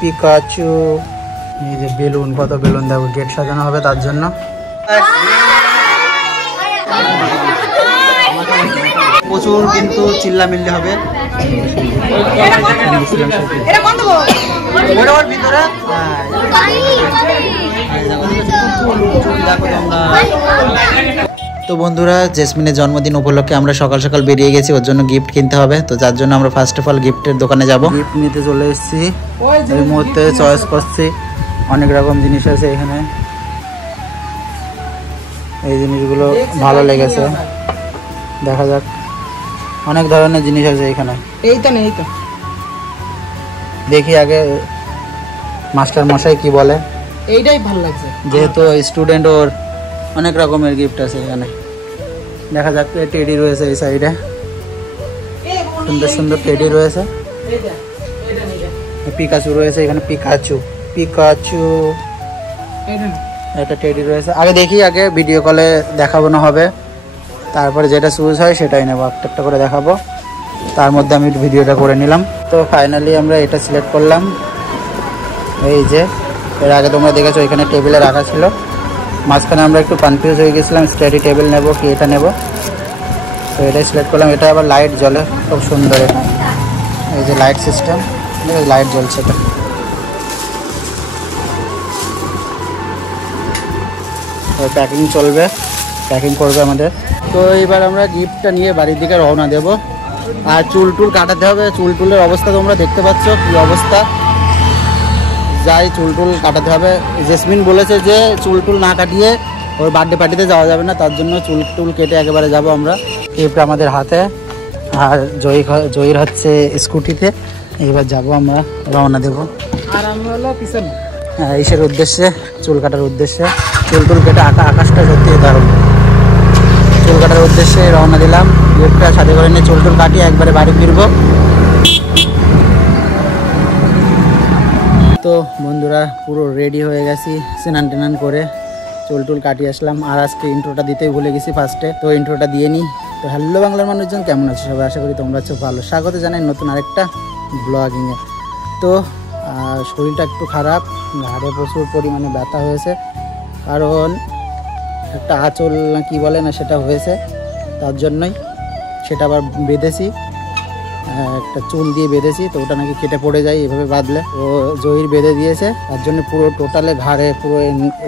Pikachu. এই যে balloon, কত বেলুন দেখো, গেট সাজানো হবে তার জন্য। প্রচুর কিন্তু চিল্লামিল্লি হবে। তো বন্ধুরা, জেসমিনের জন্মদিন উপলক্ষে আমরা সকাল সকাল বেরিয়ে গেছি, ওর জন্য গিফট কিনতে হবে। তো যার জন্য আমরা ফার্স্ট অফ অল গিফটের দোকানে যাব। গিফট নিতে চলে এসেছি, এই মুহূর্তে চয়েস করছি। অনেক রকম জিনিস আছে এখানে, এই জিনিসগুলো ভালো লেগেছে, দেখা যাক। অনেক ধরনের জিনিস আছে এখানে। দেখি আগে মাস্টার মশাই কি বলে। এইটাই ভালো লাগছে, যেহেতু স্টুডেন্ট, ওর অনেক রকমের গিফট আছে এখানে। দেখা যাক, টেডি রয়েছে এই সাইডে, সুন্দর সুন্দর টেডি রয়েছে। পিকাচু রয়েছে এখানে, পিকাচু পিকাচু একটা টেডি রয়েছে। আগে দেখি, আগে ভিডিও কলে দেখাবো না হবে, তারপরে যেটা চুজ হয় সেটাই নেবো, একটা একটা করে দেখাবো। তার মধ্যে আমি ভিডিওটা করে নিলাম। তো ফাইনালি আমরা এটা সিলেক্ট করলাম। এই যে এর আগে তোমরা দেখেছো এখানে টেবিলে রাখা ছিল, মাঝখানে আমরা একটু কনফিউজ হয়ে গেছিলাম স্টাডি টেবিল নেব কি এটা নেব। তো এটাই সিলেক্ট করলাম। এটা আবার লাইট জ্বলে, খুব সুন্দর। এটা এই যে লাইট সিস্টেম, লাইট জ্বলছে। এটা প্যাকিং চলবে, প্যাকিং করবে আমাদের। তো এইবার আমরা গিফটটা নিয়ে বাড়ির দিকে রওনা দেব। আর চুল টুল কাটাতে হবে, চুল টুলের অবস্থা তোমরা দেখতে পাচ্ছ কী অবস্থা। যাই, চুল টুল কাটাতে হবে। জেসমিন বলেছে যে চুল টুল না কাটিয়ে ওর বার্থডে পার্টিতে যাওয়া যাবে না, তার জন্য চুল টুল কেটে একেবারে যাব আমরা। গিফট আমাদের হাতে, আর জয়ীর হচ্ছে স্কুটিতে। এইবার যাব আমরা, রওনা দেব। আর আমি হলো পিছনে, হ্যাঁ, ইসের উদ্দেশ্যে, চুল কাটার উদ্দেশ্যে। চুল টুল কেটে আকাশটা সত্যি দারুণ। চুল কাটার উদ্দেশ্যে রওনা দিলাম। গিফটটা সাথে করে নিয়ে চুল টুল কাটিয়ে একবারে বাড়ি ফিরবো। তো বন্ধুরা, পুরো রেডি হয়ে গেছি, স্নান টেনান করে চুল টুল কাটিয়ে আসলাম। আর আজকে ইন্ট্রোটা দিতেই ভুলে গেছি ফার্স্টে, তো ইন্ট্রোটা দিয়ে নিই। তো হ্যালো বাংলার মানুষজন, কেমন আছো সবাই? আশা করি তোমরা আছো ভালো। স্বাগত জানাই নতুন আরেকটা ব্লগিংয়ে। তো শরীরটা একটু খারাপ, ঘাড়ে প্রচুর পরিমাণে ব্যথা হয়েছে, কারণ একটা আঁচল না কি বলে না সেটা হয়েছে, তার জন্যই। সেটা আবার বেঁধেছি, একটা চুল দিয়ে বেঁধেছি, তো ওটা নাকি কেটে পড়ে যায় এভাবে বাঁধলে। ও জয়ীর বেঁধে দিয়েছে, তার জন্য পুরো টোটালে ঘাড়ে পুরো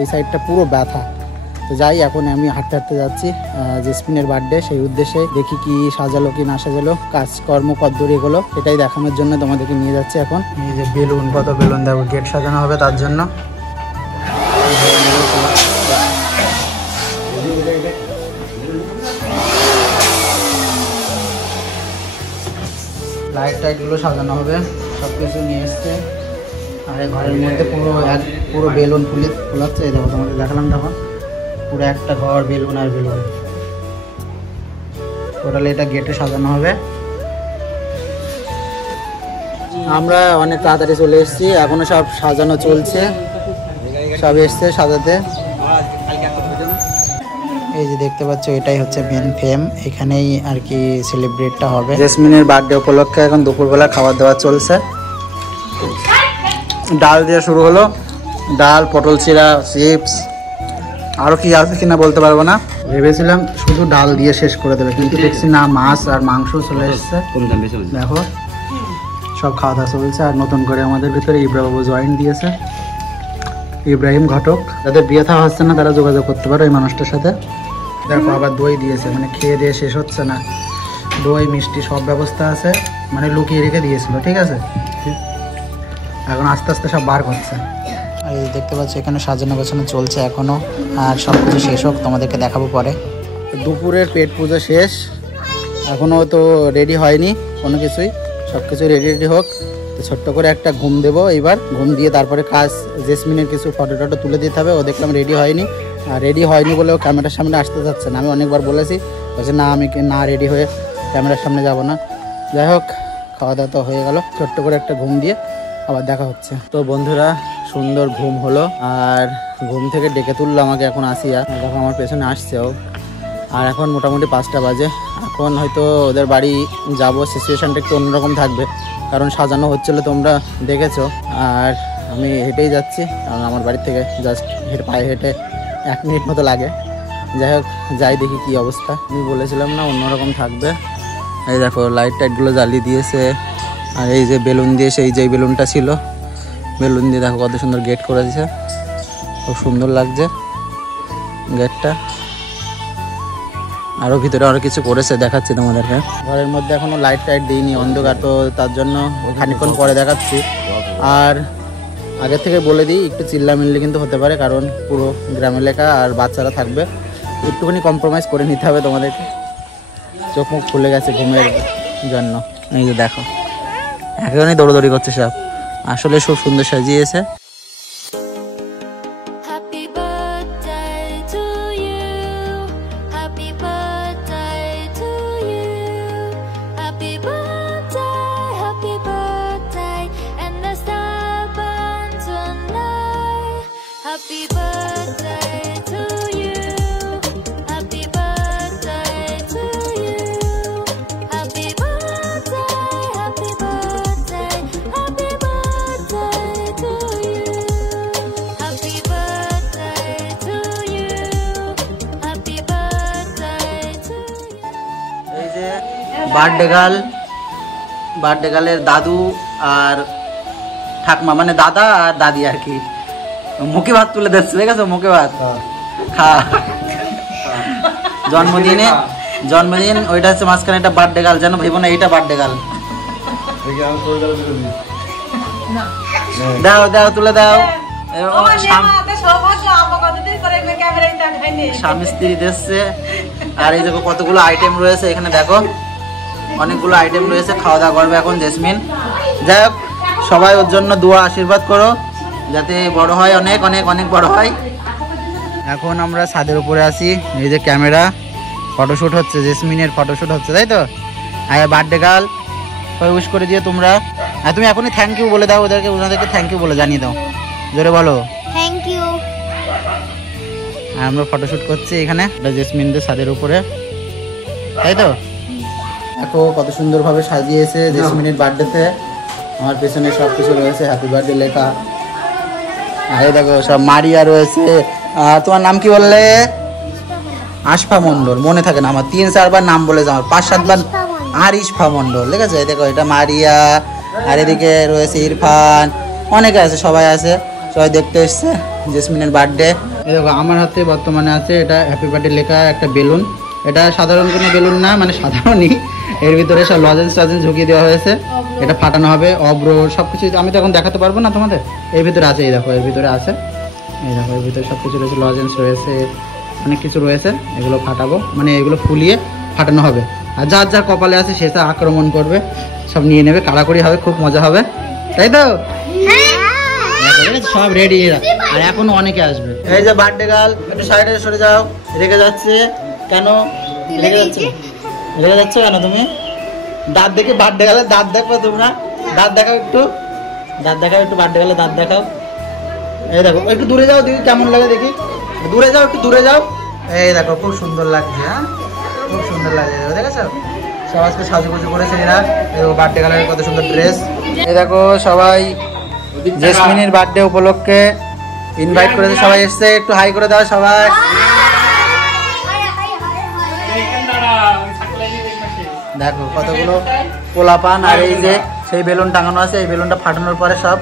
এই সাইডটা পুরো ব্যথা। তো যাই, এখন আমি হাঁটতে হাঁটতে যাচ্ছি জেসমিনের বার্থডে, সেই উদ্দেশ্যে। দেখি কি সাজালো কি না সাজালো, কাজকর্ম কদ্দূর এগুলো, এটাই দেখানোর জন্য তোমাদেরকে নিয়ে যাচ্ছে এখন। এই যে বেলুন, কত বেলুন দেখো, গেট সাজানো হবে তার জন্য। লাইট টাইটগুলো সাজানো হবে, সব কিছু নিয়ে এসছে। আর ঘরের মধ্যে পুরো বেলুন ফুলাচ্ছে। এই দেখো, তোমাদের দেখালাম তখন, পুরো একটা ঘর বেলুন আর বেলুন। টোটালি এটা গেটে সাজানো হবে। আমরা অনেক তাড়াতাড়ি চলে এসেছি, এখনো সব সাজানো চলছে, সব এসছে সাজাতে। এই যে দেখতে পাচ্ছ, এটাই হচ্ছে মেন ফেম, এখানেই আর কি সেলিব্রেটটা হবে। জেসমিনের বার্থডে উপলক্ষে এখন দুপুরবেলা খাবার দাবার চলছে। ডাল দিয়ে শুরু হলো, ডাল, পটল চিরা, চিপস, আরও কি আছে কিনা বলতে পারবো না। ভেবেছিলাম শুধু ডাল দিয়ে শেষ করে দেবে, কিন্তু দেখছি না, মাছ আর মাংস চলে এসছে। দেখো, সব খাওয়া দাওয়া চলছে। আর নতুন করে আমাদের ভিতরে ইব্রাবাবু জয়েন দিয়েছে, ইব্রাহিম ঘটক। যাদের বিয়ে থাকা হচ্ছে না তারা যোগাযোগ করতে পারো এই মানুষটার সাথে। দেখো, আবার দই দিয়েছে, মানে খেয়ে দিয়ে শেষ হচ্ছে না। দই মিষ্টি সব ব্যবস্থা আছে, মানে লুকিয়ে রেখে দিয়েছিল। ঠিক আছে, এখন আস্তে আস্তে সব বার করছে। আর এই দেখতে পাচ্ছি এখানে সাজানো গোছানো চলছে এখনো, আর সব কিছু শেষ হোক, তোমাদেরকে দেখাবো পরে। দুপুরের পেট পুজো শেষ, এখনও তো রেডি হয়নি কোনো কিছুই, সব কিছু রেডি হোক। তো ছোট্ট করে একটা ঘুম দেবো এইবার, ঘুম দিয়ে তারপরে কাজ। জেসমিনের কিছু ফটো টটো তুলে দিতে হবে, ও দেখলাম রেডি হয়নি। আর রেডি হয়নি বলে ও ক্যামেরার সামনে আসতে যাচ্ছে না। আমি অনেকবার বলেছি, বলছে না আমি না রেডি হয়ে ক্যামেরার সামনে যাব না। যাই হোক, খাওয়া দাওয়া তো হয়ে গেল, ছোট্ট করে একটা ঘুম দিয়ে আবার দেখা হচ্ছে। তো বন্ধুরা, সুন্দর ঘুম হলো, আর ঘুম থেকে ডেকে তুললো আমাকে এখন আসিয়া। দেখো আমার পেছনে আসছেও। আর এখন মোটামুটি 5টা বাজে। এখন হয়তো ওদের বাড়ি যাব, সিচুয়েশানটা একটু অন্যরকম থাকবে, কারণ সাজানো হচ্ছিল তোমরা দেখেছো। আর আমি হেঁটেই যাচ্ছি, কারণ আমার বাড়ি থেকে জাস্ট পায়ে হেঁটে 1 মিনিট মতো লাগে। যাই হোক, যাই দেখি কি অবস্থা। আমি বলেছিলাম না অন্যরকম থাকবে। এই দেখো লাইট টাইটগুলো জ্বালিয়ে দিয়েছে, আর এই যে বেলুন দিয়ে, সেই যে বেলুনটা ছিল বেলুন দিয়ে দেখো কত সুন্দর গেট করে দিয়েছে, খুব সুন্দর লাগছে গেটটা। আরও ভিতরে আরও কিছু করেছে, দেখাচ্ছি তোমাদেরকে। ঘরের মধ্যে এখনো লাইট টাইট দিইনি, অন্ধকার তো, তার জন্য খানিকক্ষণ পরে দেখাচ্ছি। আর আগে থেকে বলে দিই, একটু চিল্লামিল্লি কিন্তু হতে পারে, কারণ পুরো গ্রাম এলাকা আর বাচ্চারা থাকবে, একটুখানি কম্প্রোমাইজ করে নিতে হবে তোমাদেরকে। চোখ মুখ খুলে গেছে ঘুমের জন্য। এই যে দেখো একেবারেই দৌড়দৌড়ি করছে সব, আসলে খুব সুন্দর সাজিয়েছে। বার্থডে গার্লের দাদু আর ঠাকমা, মানে দাদা আর দাদি আর কি, মুখে ভাত তুলে দিচ্ছে, ঠিক আছে? মুখে ভাত খা। জন্মদিন ওইটা হচ্ছে মাঝখানে একটা বার্থডে গার্ল, জানো ভাইব না, এইটা বার্থডে গার্ল। দাও দাও তুলে দাও। স্বামী স্ত্রী দেখছে। আর এই দেখো কতগুলো আইটেম রয়েছে এখানে, দেখো অনেকগুলো আইটেম রয়েছে, খাওয়া দাওয়া করবে এখন জেসমিন। যাই হোক, সবাই ওর জন্য দোয়া আশীর্বাদ করো, যাতে বড় হয়, অনেক অনেক অনেক বড় হয়। এখন আমরা ছাদের উপরে আছি, এই যে ক্যামেরা, ফটোশ্যুট হচ্ছে, জেসমিনের ফটোশ্যুট হচ্ছে, তাই তো? আর বার্থডে গার্ল সবাই উইশ করে দিয়ে তোমরা। আর তুমি এখনই থ্যাংক ইউ বলে দাও ওদেরকে, ওনাদেরকে থ্যাংক ইউ বলে জানিয়ে দাও, জোরে বলো থ্যাংক ইউ। আর আমরা ফটোশ্যুট করছি এখানে জেসমিনদের ছাদের উপরে, তাই তো? দেখো কত সুন্দরভাবে সাজিয়েছে জেসমিনের বার্থডেতে। আমার পেছনে সব কিছু রয়েছে, হ্যাপি বার্থডে লেখা। আরে দেখো সব মারিয়া রয়েছে। আর তোমার নাম কি বললে? আশফা মন্ডল। মনে থাকে না আমার, 3-4 বার নাম বলে যাও, 5-7 বার। আরিশফা মন্ডল, ঠিক আছে? দেখো এটা মারিয়া, আর এদিকে রয়েছে ইরফান, অনেকে আছে, সবাই আছে, সবাই দেখতে এসছে জেসমিনের বার্থডে। এই দেখো আমার হাতে বর্তমানে আছে এটা হ্যাপি বার্থডে লেখা একটা বেলুন। এটা সাধারণ কোনো বেলুন না, মানে সাধারণই, এর ভিতরে সব লজেন্স ঝুঁকিয়ে দেওয়া হয়েছে। এটা ফাটানো হবে, অব্র সব কিছু আমি তো এখন দেখাতে পারবো না তোমাদের। এর ভিতরে আছে, এই দেখো এর ভিতরে আছে, এই দেখো এর ভিতরে সব কিছু রয়েছে, লজেন্স রয়েছে, অনেক কিছু রয়েছে। এগুলো ফাটাবো, মানে এগুলো ফুলিয়ে ফাটানো হবে। আর যার যার কপালে আছে সে আক্রমণ করবে, সব নিয়ে নেবে, কাড়াকড়ি হবে, খুব মজা হবে, তাই তো? সব রেডি। আর এখনো অনেকে আসবে। এই যে বার্থডে গার্ল, একটু সাইডে সরে যাও, রেগে যাচ্ছে কেন? রেগে যাচ্ছ কেন তুমি? দাঁত দেখে বার্থডে গার্লের দাঁত দেখো তোমরা, দাঁত দেখাও একটু, দাঁত দেখাও একটু, বার্থডে গার্লের দাঁত দেখাও। এই দেখো একটু দূরে যাও, দেখি কেমন লাগে, দেখি দূরে যাও, একটু দূরে যাও। এই দেখো খুব সুন্দর লাগছে, হ্যাঁ খুব সুন্দর লাগছে, দেখেছো? সব আজকে সাজুগুজু করেছে এরা, বার্থডে গার্লের কত সুন্দর ড্রেস। এই দেখো সবাই জেসমিনের বার্থডে উপলক্ষে ইনভাইট করেছে, সবাই এসছে, একটু হাই করে দাও সবাই। দেখো কতগুলো পোলাপান। আর এই যে সেই বেলুন টাঙানো আছে, এই বেলুনটা ফাটানোর পরে সব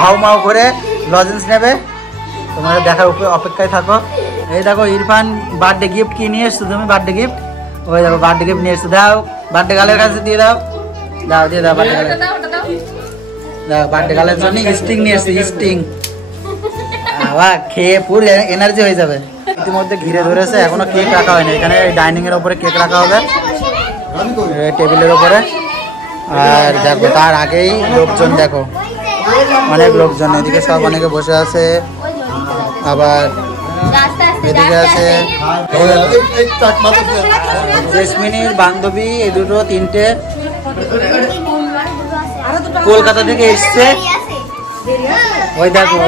হাউ মাউ করে লজেন্স নেবে। তোমাদের দেখার উপরে অপেক্ষায় থাকো। এই দেখো ইরফান বার্থডে গিফট কি নিয়ে এসছো তুমি? বার্থডে গিফট, ওই দেখো বার্থডে গিফট নিয়ে এসছো, দাও বার্থডে গার্লের কাছে দিয়ে দাও, দাও দিয়ে দাও বার্থডে গার্লের, দাও বার্থডে গার্লের জন্য স্টিং নিয়ে এসছি, স্টিং। খেয়ে ফুল এনার্জি হয়ে যাবে। ইতিমধ্যে ঘিরে ধরেছে, এখনো কেক রাখা হয়নি। এখানে ডাইনিং এর উপরে কেক রাখা হবে টেবিলের উপরে। আর দেখো তার আগেই লোকজন, দেখো অনেক লোকজন, এদিকে সব অনেকে বসে আছে, আবার এদিকে আছে জেসমিনের বান্ধবী, এই দুটো 3টে কলকাতা থেকে এসছে। ওই দেখো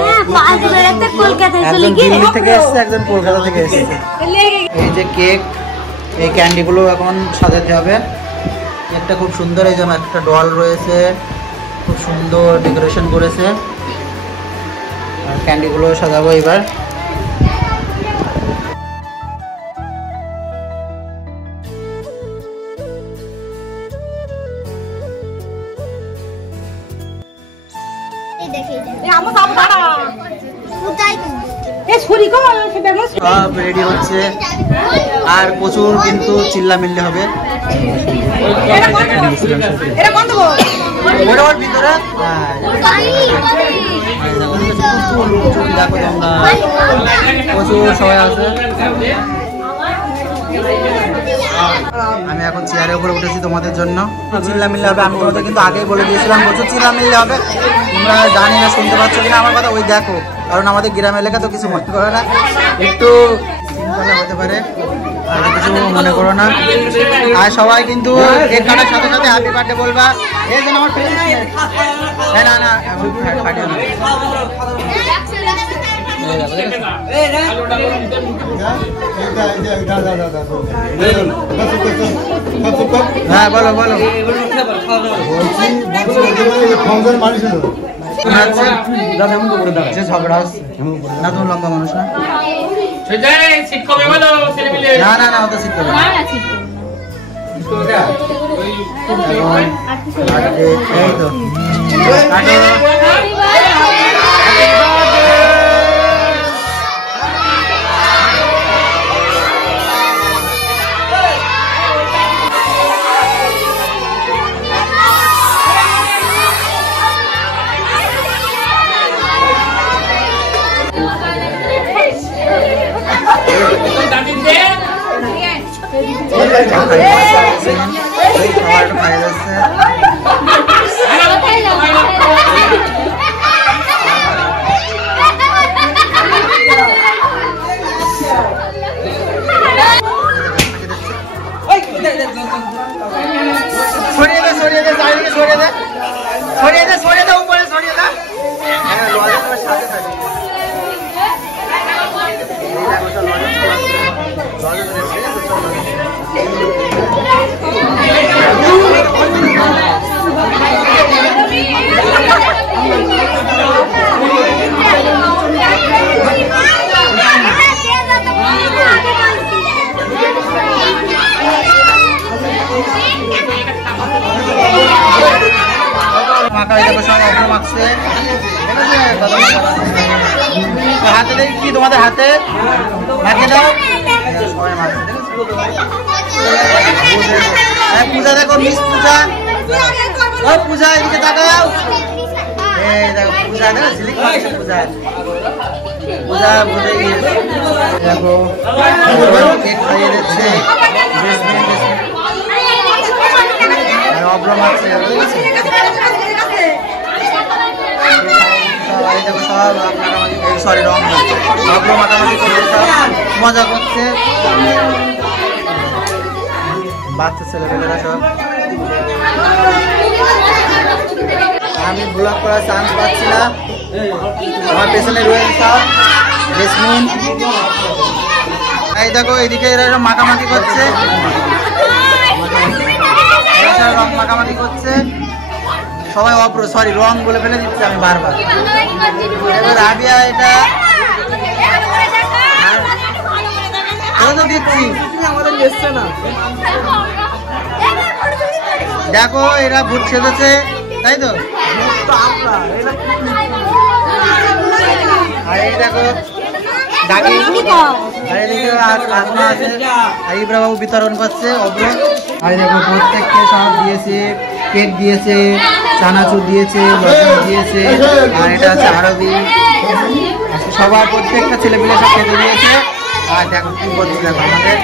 একজন দিল্লি থেকে এসছে, একজন কলকাতা থেকে এসছে। এই যে কেক, এই ক্যান্ডিগুলো এখন সাজাতে হবে। কেকটা খুব সুন্দর, এই যে একটা ডল রয়েছে, খুব সুন্দর ডেকোরেশন করেছে। আর ক্যান্ডিগুলো সাজাবো এবার। সব রেডি হচ্ছে আর প্রচুর কিন্তু চিল্লামিল্লি হবে। ভিতরে প্রচুর সবাই আছে। আমি এখন চেয়ারের উপরে উঠেছি তোমাদের জন্য। চিল্লামিল্লি হবে, আমি তোমাদের কিন্তু আগেই বলে দিয়েছিলাম প্রচুর চিল্লামিল্লি হবে। তোমরা জানি না শুনতে পাচ্ছ কিনা আমার কথা, ওই দেখো, কারণ আমাদের গ্রাম এলাকা তো কিছু মনে করো না, একটু হতে পারে, কিছু মনে করো না। আর সবাই কিন্তু কেক কাটার সাথে সাথে হ্যাপি বার্থডে বলবা। এই যেন আমার না না এখন ফাটিও না। হ্যাঁ বলো বলো। ঝগড়া হচ্ছে না, তুমি লম্বা মানুষ না। না না না ওটা শিখতে হবে। এই তো হাতে দেখি কি তোমাদের হাতে মাখিয়ে দাও। পূজা দেখো, মিস পূজা, ও পূজা এদিকে তাকাও। এই দেখো পূজা, দেখো ঝিলিক মারছে পূজা, পূজা বুঝে গিয়েছে। দেখো কেক খাইয়ে দিচ্ছে, অব্র মারছে, দেখো সব সরি রং অব্র মাখামাখি করে সব মজা করছে বাচ্চা ছেলেপেলেরা সব। আমি ব্লগ করার চান্স পাচ্ছি না, আমার পেছনে রয়েছে সব জেসমিন। এই দেখো এইদিকে এরা মাখামাখি করছে, রং মাখামাখি করছে সবাই। অপ্র সরি রং বলে ফেলে দিচ্ছি আমি বারবার। রাবিয়া এটা দিচ্ছি, দেখো এরা ভূত সেজেছে তাই তো। আর এই দেখো ডাকি, আর এদিকে আসমা আছে, আর ইব্রা বাবু বিতরণ করছে অব্র। আর দেখো প্রত্যেককে সব দিয়েছে, কেক দিয়েছে, চানাচুর দিয়েছে, লজেন্স দিয়েছে, আর এটা হচ্ছে আরবি। সবার প্রত্যেকটা ছেলেপিলে সব খেতে দিয়েছে। আর দেখো কি বলছি, দেখো আমাদের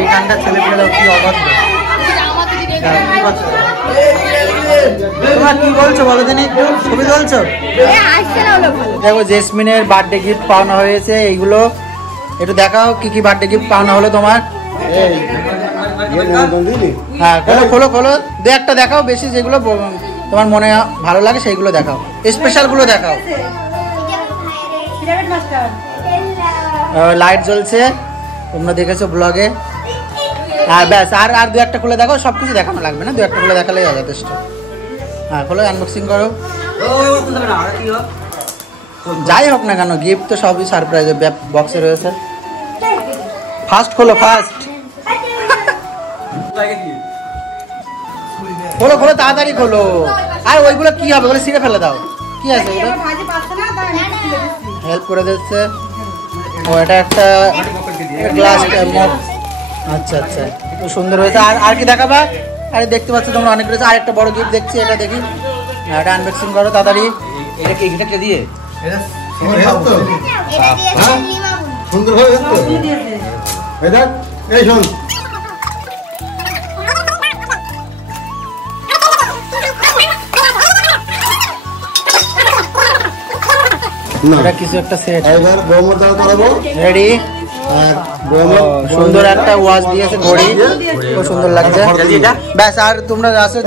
এইখানকার ছেলেপিলে কি অবদ্ধ। তোমরা কি বলছো বলো দিন, একটু ছবি তুলছো। দেখো জেসমিনের বার্থডে গিফট পাওনা হয়েছে, এইগুলো একটু দেখাও কি কি বার্থডে গিফট পাওনা হলো তোমার। হ্যাঁ খোলো খোলো খোলো, দু একটা দেখাও, বেশি যেগুলো তোমার মনে ভালো লাগে সেইগুলো দেখাও, স্পেশাল গুলো দেখাও। লাইট জ্বলছে তোমরা দেখেছো ব্লগে। আর ব্যাস আর দু একটা খুলে দেখো, সবকিছু দেখানো লাগবে না, দু একটা খুলে দেখালে যথেষ্ট। হ্যাঁ খোলো, আনবক্সিং করো। যাই হোক না কেন, গিফট তো সবই সারপ্রাইজ বক্সে রয়েছে। ফার্স্ট খোলো, ফার্স্ট খোলো খোলো, তাড়াতাড়ি খোলো। আর ওইগুলো কি হবে, ওগুলো ছিঁড়ে ফেলে দাও। কি আছে ওগুলো? হেল্প করে দিচ্ছে। ও এটা একটা গ্লাস মগ। আচ্ছা আচ্ছা, খুব সুন্দর হয়েছে। আর আর কি দেখাবা? আরে দেখতে পাচ্ছ তোমরা অনেক রয়েছে। আর একটা বড় গিফট দেখছি, এটা দেখি। এটা আনবক্সিং করো তাড়াতাড়ি। এটা কি, এটা কে দিয়ে? সুন্দর হয়ে গেছে। এই দেখ, এই শোন। এটা কিছু একটা সেট। এবার গরমের দাও করাবো। রেডি। আর গরমের সুন্দর একটা ওয়াচ দিয়েছে, ঘড়ি, খুব সুন্দর লাগছে। ব্যাস, আর তোমরা আসো,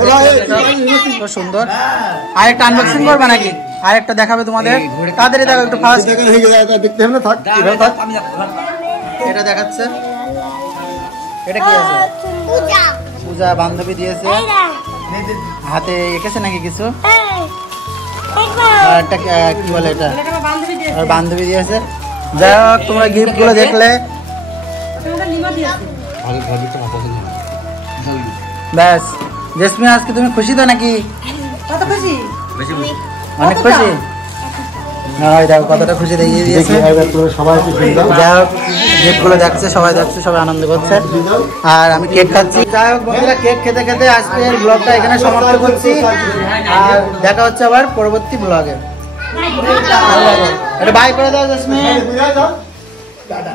খুব সুন্দর। আর একটা আনবক্সিং করবে নাকি? আর একটা দেখাবে তোমাদের, তাড়াতাড়ি দেখো একটু ফাস্ট। দেখে দেখতে হবে না, থাক এভাবে থাক। এটা দেখাচ্ছে। এটা কি আছে? পূজা বান্ধবী দিয়েছে, হাতে এঁকেছে নাকি কিছু। আর একটা কি বলে এটা, আর বান্ধবী দিয়েছে। যাই হোক, তোমরা গিফট গুলো দেখলে। ব্যাস, জেসমিন আজকে তুমি খুশি তো নাকি? কত খুশি? অনেক খুশি। হ্যাঁ দেখো কতটা খুশি দেখিয়ে দিয়েছে। সবাই যাই হোক, গিফট গুলো দেখছে, সবাই দেখছে, সবাই আনন্দ করছে। আর আমি কেক খাচ্ছি। যাই হোক বন্ধুরা, কেক খেতে খেতে আজকের ব্লগটা এখানে সমাপ্ত করছি। আর দেখা হচ্ছে আবার পরবর্তী ব্লগে। এটা বাই করে দাও জেসমিন। টাটা।